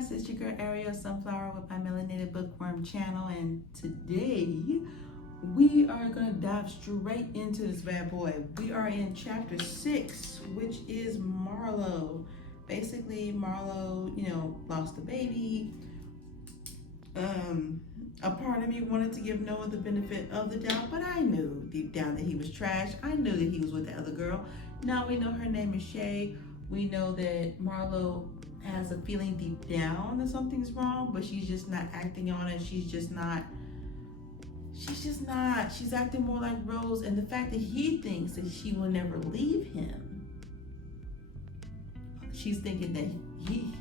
guys, it's your girl Ariel Sunflower with my Melanated Bookworm channel, and today we are going to dive straight into this bad boy. We are in chapter 6, which is Marlo. Basically, Marlo, lost the baby. A part of me wanted to give Noah the benefit of the doubt, but I knew deep down that he was trash. I knew that he was with the other girl. Now we know her name is Shay. We know that Marlo has a feeling deep down that something's wrong, but she's just not acting on it. She's acting more like Rose, and the fact that he thinks that she will never leave him. She's thinking that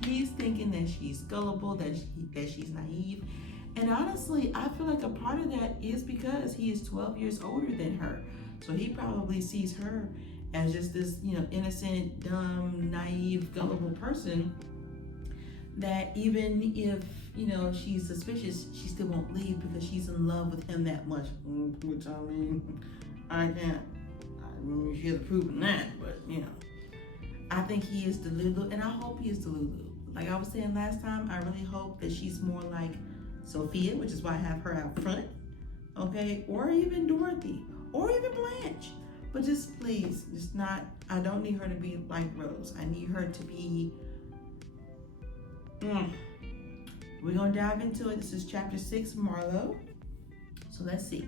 he's thinking that she's gullible, that she's naive. And honestly, I feel like a part of that is because he is 12 years older than her. So he probably sees her as just this, innocent, dumb, naive, gullible person that even if, she's suspicious, she still won't leave because she's in love with him that much. Which, she hasn't proven that, but, I think he is Delulu, and I hope he is Delulu. Like I was saying last time, I really hope that she's more like Sophia, which is why I have her out front, okay? Or even Dorothy, or even Blanche. But just please, I don't need her to be like Rose. I need her to be, We're gonna dive into it. This is chapter 6, Marlo. So let's see.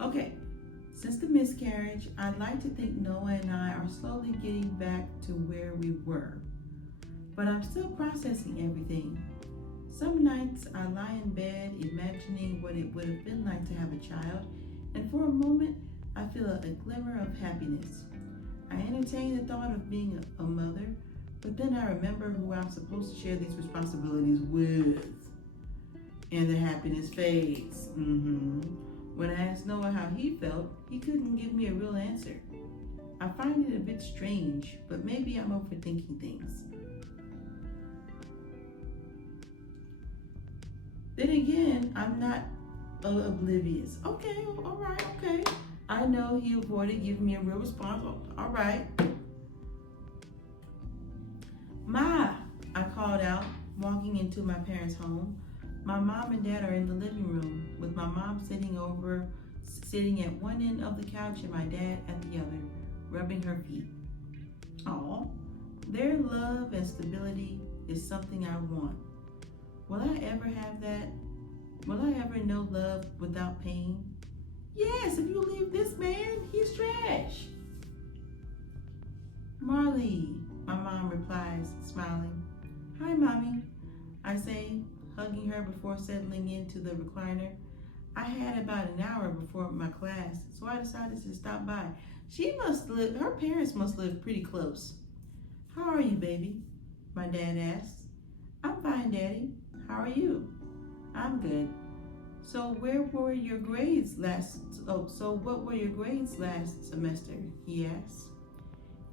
Okay, since the miscarriage, I'd like to think Noah and I are slowly getting back to where we were. But I'm still processing everything. Some nights I lie in bed imagining what it would have been like to have a child, and for a moment I feel a glimmer of happiness. I entertain the thought of being a mother, but then I remember who I'm supposed to share these responsibilities with, and the happiness fades. When I asked Noah how he felt, he couldn't give me a real answer. I find it a bit strange, but maybe I'm overthinking things. Then again, I'm not oblivious. Okay, all right, okay. I know he avoided giving me a real response. All right. Ma, I called out, walking into my parents' home. My mom and dad are in the living room, with my mom sitting at one end of the couch and my dad at the other, rubbing her feet. Aw, their love and stability is something I want. Will I ever have that? Will I ever know love without pain? Yes, if you leave this man, he's trash. Marley, my mom replies, smiling. Hi, Mommy, I say, hugging her before settling into the recliner. I had about an hour before my class, so I decided to stop by. Her parents must live pretty close. How are you, baby? My dad asks. I'm fine, Daddy. How are you? I'm good. So what were your grades last semester? He asks.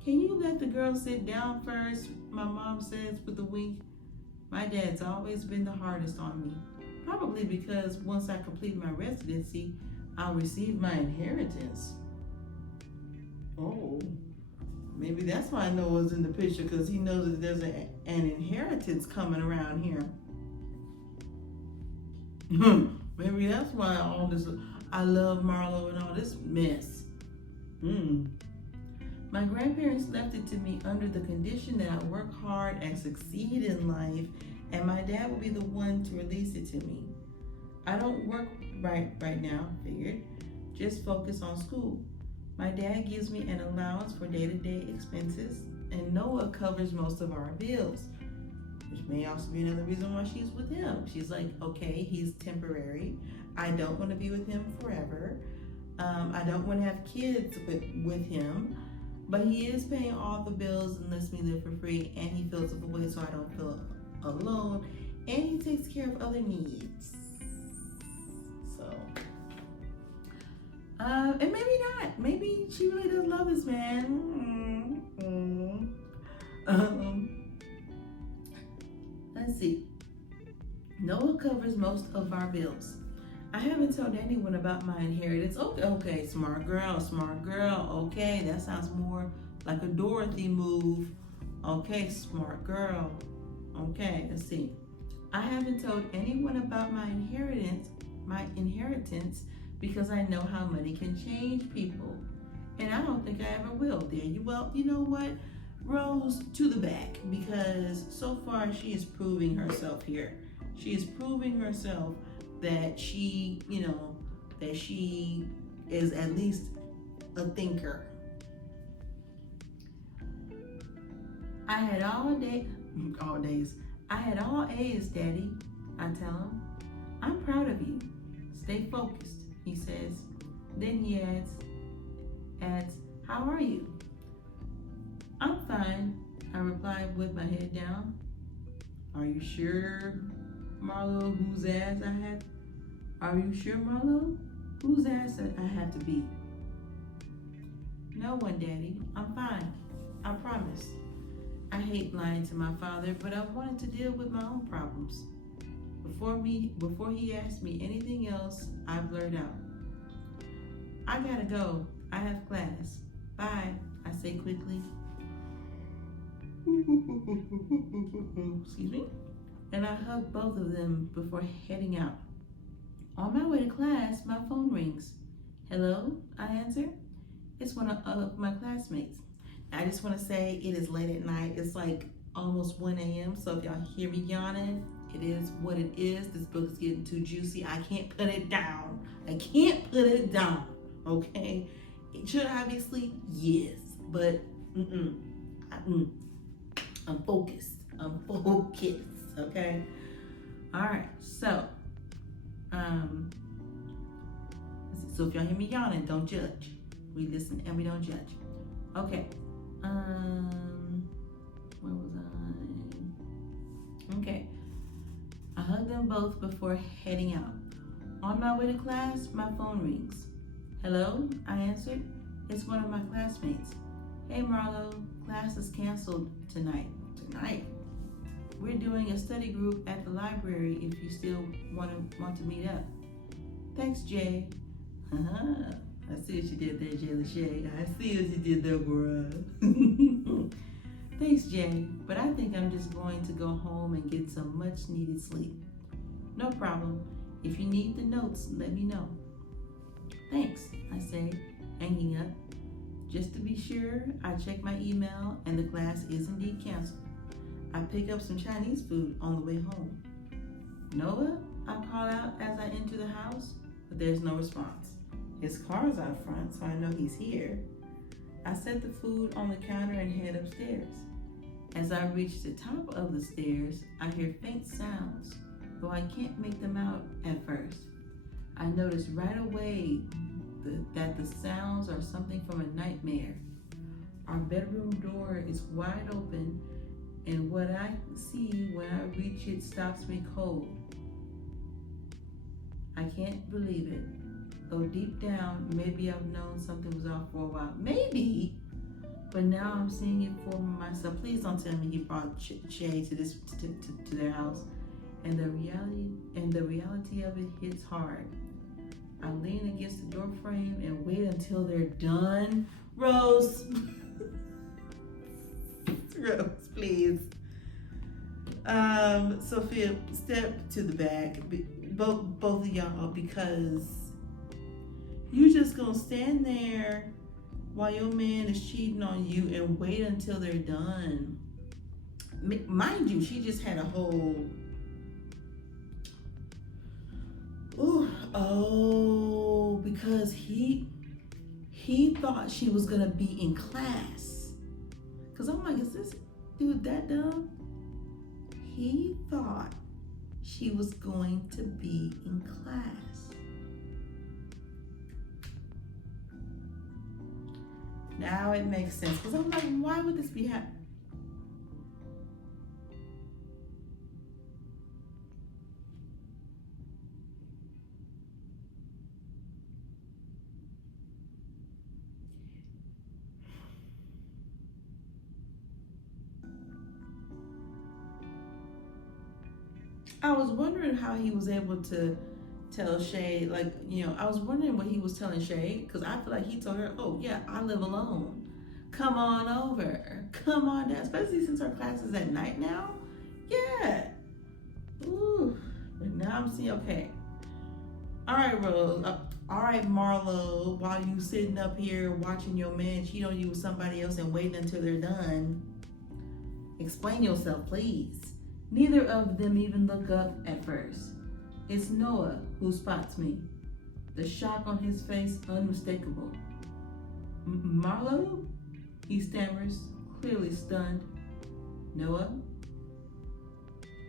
Can you let the girls sit down first? My mom says with a wink. My dad's always been the hardest on me. Probably because once I complete my residency, I'll receive my inheritance. Oh, maybe that's why Noah's in the picture, because he knows that there's an inheritance coming around here. Maybe that's why all this, I love Marlo and all this mess. My grandparents left it to me under the condition that I work hard and succeed in life, and my dad will be the one to release it to me. I don't work right now, figured. Just focus on school. My dad gives me an allowance for day-to-day expenses, and Noah covers most of our bills, which may also be another reason why she's with him. She's like, okay, he's temporary. I don't want to be with him forever. I don't want to have kids with him. But he is paying all the bills and lets me live for free, and he fills up the way so I don't feel alone, and he takes care of other needs. So, and maybe not. Maybe she really does love this man. Let's see. Noah covers most of our bills. I haven't told anyone about my inheritance. Okay, smart girl. Okay, that sounds more like a Dorothy move. Okay, smart girl. Okay, let's see. I haven't told anyone about my inheritance because I know how money can change people. And I don't think I ever will, dear. Well, you know what? Rose to the back, because so far she is proving herself here. She is proving herself that she is at least a thinker. I had all days. I had all A's, Daddy, I tell him. I'm proud of you. Stay focused, he says. Then he adds, how are you? I'm fine, I reply with my head down. Are you sure, Marlo, whose ass I have? Are you sure, Marlo? Whose ass I have to be? No one, Daddy. I'm fine. I promise. I hate lying to my father, but I wanted to deal with my own problems. Before he asked me anything else, I blurt out, I gotta go. I have class. Bye, I say quickly. Excuse me. And I hug both of them before heading out. On my way to class, my phone rings. Hello, I answer. It's one of my classmates. I just want to say it is late at night. It's like almost 1 a.m. So if y'all hear me yawning, it is what it is. This book is getting too juicy. I can't put it down. I can't put it down. Okay? Should I be asleep? Yes. But I'm focused. I'm focused. Okay? All right. So, so if y'all hear me yawning, don't judge. We listen and we don't judge. Okay. Where was I? Okay. I hugged them both before heading out. On my way to class, my phone rings. Hello, I answered. It's one of my classmates. Hey Marlo, class is canceled tonight. Tonight? We're doing a study group at the library if you still want to meet up. Thanks, Jay. I see what you did there, Jay Lashae. I see what you did there, bro. Thanks, Jay, but I think I'm just going to go home and get some much needed sleep. No problem. If you need the notes, let me know. Thanks, I say, hanging up. Just to be sure, I check my email and the class is indeed canceled. I pick up some Chinese food on the way home. Noah, I call out as I enter the house, but there's no response. His car's out front, so I know he's here. I set the food on the counter and head upstairs. As I reach the top of the stairs, I hear faint sounds, though I can't make them out at first. I notice right away that the sounds are something from a nightmare. Our bedroom door is wide open, and what I see when I reach it stops me cold. I can't believe it. Though deep down, maybe I've known something was off for a while. Maybe, but now I'm seeing it for myself. Please don't tell me he brought Shay to their house. And the reality of it hits hard. I lean against the door frame and wait until they're done. Rose. Rose, please. Sophia, step to the back. Both of y'all, because you just gonna stand there while your man is cheating on you and wait until they're done. Mind you, she just had a whole, because he thought she was gonna be in class. Cause I'm like, is this dude that dumb? He thought she was going to be in class. Now it makes sense, because I'm like, why would this be happening? I was wondering how he was able to tell Shay, like, I was wondering what he was telling Shay, because I feel like he told her, oh yeah, I live alone. Come on over. Come on down. Especially since our class is at night now. Yeah, that. Ooh, but now I'm seeing, okay. All right, Rose. All right, Marlo, while you sitting up here watching your man cheat on you with somebody else and waiting until they're done, explain yourself, please. Neither of them even look up at first. It's Noah who spots me. The shock on his face, unmistakable. Marlo? He stammers, clearly stunned. Noah?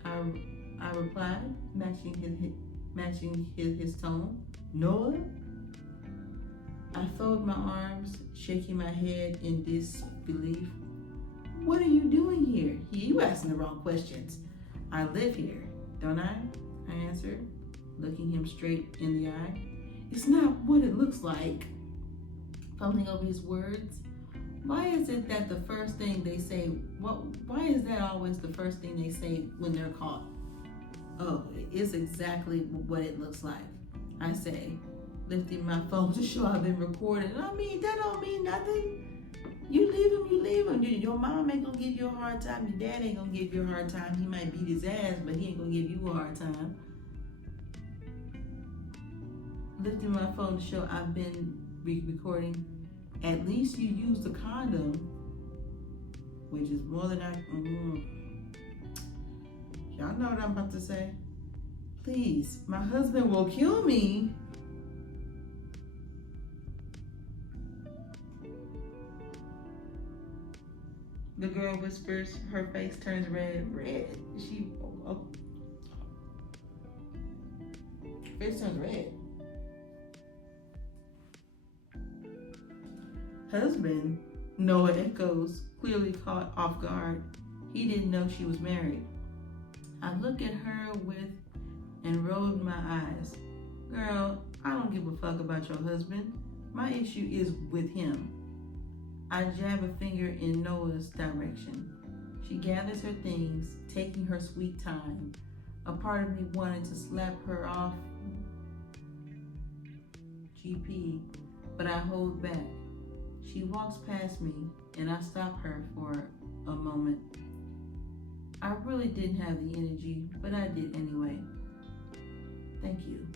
I replied, matching his tone. Noah? I fold my arms, shaking my head in disbelief. What are you doing here? You asking the wrong questions. I live here, don't I? I answered, looking him straight in the eye. It's not what it looks like. Fumbling over his words. Why is it that the first thing they say, why is that always the first thing they say when they're caught? Oh, it's exactly what it looks like, I say, lifting my phone to show I've been recording. I mean, that don't mean nothing. You leave him. Your mom ain't gonna give you a hard time. Your dad ain't gonna give you a hard time. He might beat his ass, but he ain't gonna give you a hard time. Lifting my phone to show I've been recording. At least you used a condom, which is more than Y'all know what I'm about to say. Please, my husband will kill me. The girl whispers, her face turns red. Face turns red. Husband? Noah echoes, clearly caught off guard. He didn't know she was married. I look at her and rolled my eyes. Girl, I don't give a fuck about your husband. My issue is with him. I jab a finger in Noah's direction. She gathers her things, taking her sweet time. A part of me wanted to slap her off GP, but I hold back. She walks past me and I stop her for a moment. I really didn't have the energy, but I did anyway. Thank you,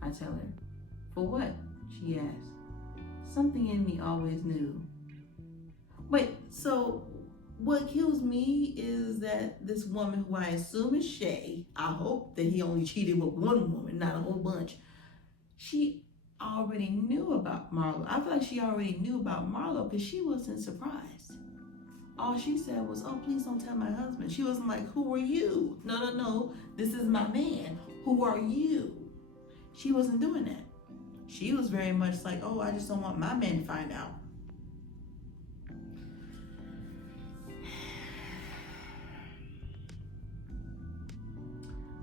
I tell her. For what? She asks. Something in me always knew. Wait, so what kills me is that this woman, who I assume is Shay, I hope that he only cheated with one woman, not a whole bunch, she already knew about Marlo. I feel like she already knew about Marlo because she wasn't surprised. All she said was, oh, please don't tell my husband. She wasn't like, who are you? No, this is my man. Who are you? She wasn't doing that. She was very much like, oh, I just don't want my man to find out.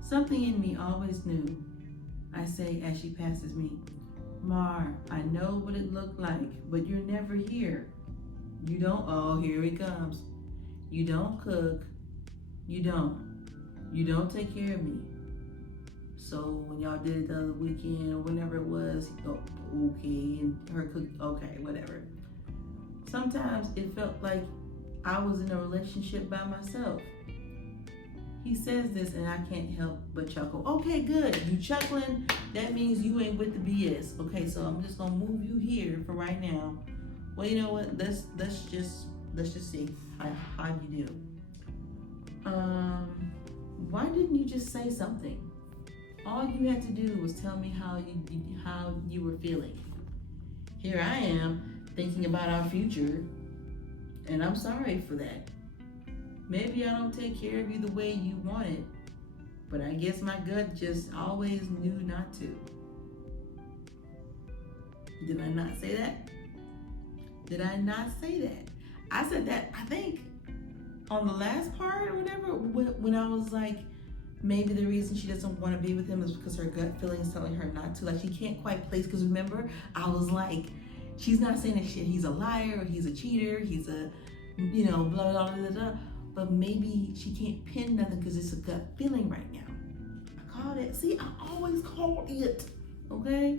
Something in me always knew, I say as she passes me. Mar, I know what it looked like, but you're never here. You don't, oh, here he comes. You don't cook. You don't take care of me. So when y'all did it the other weekend or whenever it was, oh, okay, and her cook, okay, whatever. Sometimes it felt like I was in a relationship by myself. He says this and I can't help but chuckle. Okay, good. You chuckling, that means you ain't with the BS. Okay, so I'm just gonna move you here for right now. Well, you know what? Let's just see how you do. Why didn't you just say something? All you had to do was tell me how you were feeling. Here I am thinking about our future, and I'm sorry for that. Maybe I don't take care of you the way you wanted, but I guess my gut just always knew not to. Did I not say that? Did I not say that? I said that, I think, on the last part or whatever, when I was like, maybe the reason she doesn't want to be with him is because her gut feeling is telling her not to. Like, she can't quite place, because remember, I was like, she's not saying that shit, he's a liar, or he's a cheater, he's a, blah, blah, blah, blah, blah. But maybe she can't pin nothing because it's a gut feeling right now. I called it. See, I always call it, okay?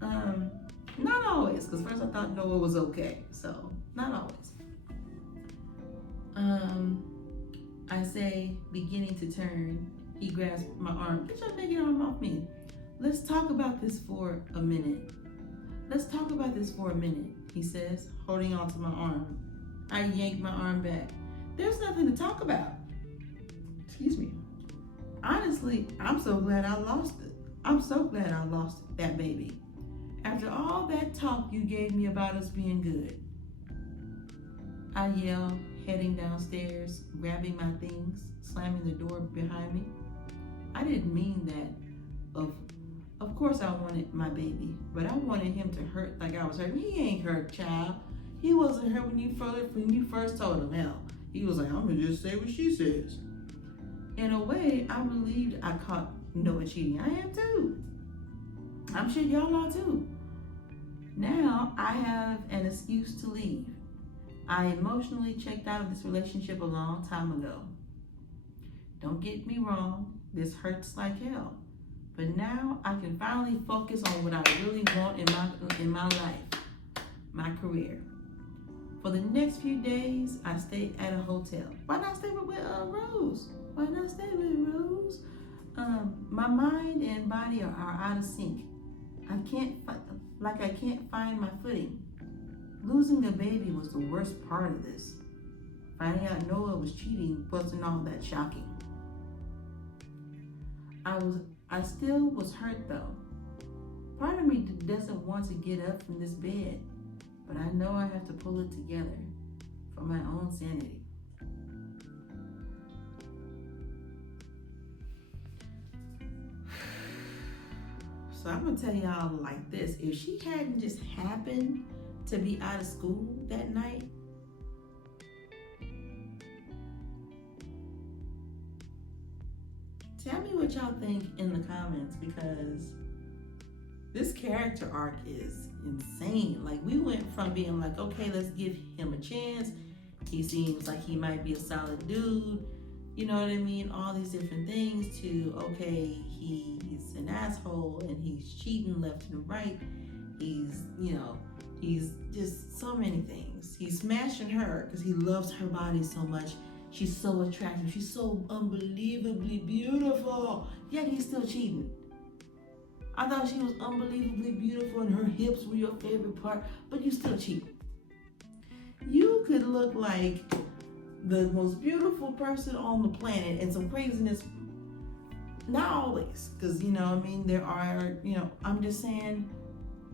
Not always, because first I thought Noah was okay, so not always. I say, beginning to turn. He grasps my arm. Get your naked arm off me. Let's talk about this for a minute. Let's talk about this for a minute, he says, holding onto my arm. I yank my arm back. There's nothing to talk about. Excuse me. Honestly, I'm so glad I lost it. I'm so glad I lost that baby. After all that talk you gave me about us being good. I yell, heading downstairs, grabbing my things, slamming the door behind me. I didn't mean that. Of course I wanted my baby, but I wanted him to hurt like I was hurting. He ain't hurt, child. He wasn't hurt when you first told him. Hell, he was like, I'm gonna just say what she says. In a way, I'm relieved I caught Noah cheating. I am too. I'm sure y'all are too. Now I have an excuse to leave. I emotionally checked out of this relationship a long time ago. Don't get me wrong, this hurts like hell. But now I can finally focus on what I really want in my life, my career. For the next few days, I stayed at a hotel. Why not stay with Rose? Why not stay with Rose? My mind and body are out of sync. I can't find my footing. Losing a baby was the worst part of this. Finding out Noah was cheating wasn't all that shocking. I still was hurt though. Part of me doesn't want to get up from this bed, but I know I have to pull it together for my own sanity. So I'm gonna tell y'all like this. If she hadn't just happened to be out of school that night, tell me what y'all think in the comments, because this character arc is insane. Like, we went from being like, okay, let's give him a chance. He seems like he might be a solid dude. You know what I mean? All these different things to, okay, he's an asshole and he's cheating left and right. He's just so many things. He's smashing her because he loves her body so much. She's so attractive. She's so unbelievably beautiful. Yet he's still cheating. I thought she was unbelievably beautiful and her hips were your favorite part, but you still cheat. You could look like the most beautiful person on the planet and some craziness. Not always, because, you know, I mean, there are, you know, I'm just saying,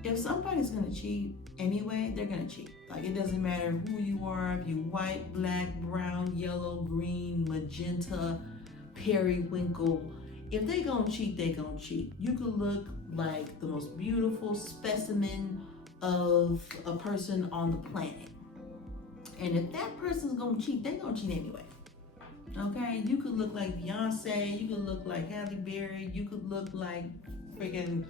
if somebody's gonna cheat anyway, they're gonna cheat. Like, it doesn't matter who you are, if you white, black, brown, yellow, green, magenta, periwinkle. If they gonna cheat, they gonna cheat. You could look like the most beautiful specimen of a person on the planet. And if that person's gonna cheat, they gonna cheat anyway. Okay? You could look like Beyonce, you could look like Halle Berry, you could look like freaking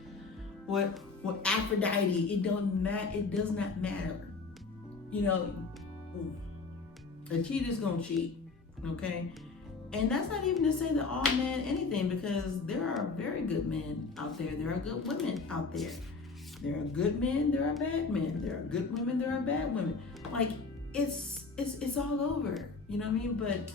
what Aphrodite. It does not matter. You know, a cheater's gonna cheat. Okay? And that's not even to say that all men anything, because there are very good men out there. There are good women out there. There are good men, there are bad men. There are good women, there are bad women. Like, it's all over. You know what I mean? But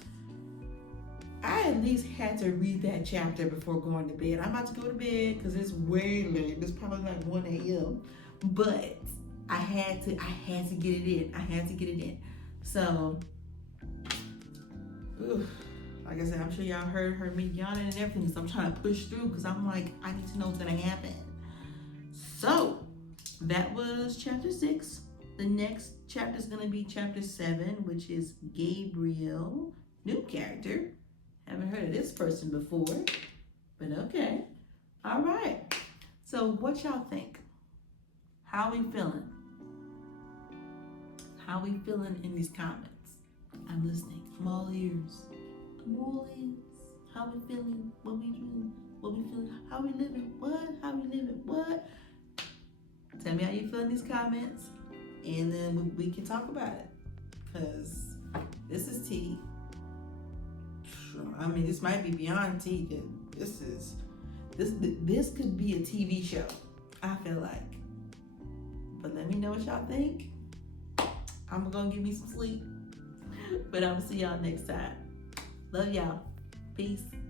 I at least had to read that chapter before going to bed. I'm about to go to bed because it's way late. It's probably like 1 a.m. But I had to get it in. I had to get it in. So, like I said, I'm sure y'all heard me yawning and everything, so I'm trying to push through because I'm like, I need to know what's gonna happen. So that was chapter 6. The next chapter is gonna be chapter 7, which is GWORRLL, new character. Haven't heard of this person before, but okay. All right. So what y'all think? How we feeling? How we feeling in these comments? I'm listening. I'm all ears. I'm all ears. How we feeling? What we doing? What we feeling? How we living? What? How we living? What? Tell me how you feel in these comments, and then we can talk about it. Cause this is tea. I mean, this might be beyond tea. This could be a TV show, I feel like. But let me know what y'all think. I'm gonna give me some sleep. But I'm gonna see y'all next time. Love y'all. Peace.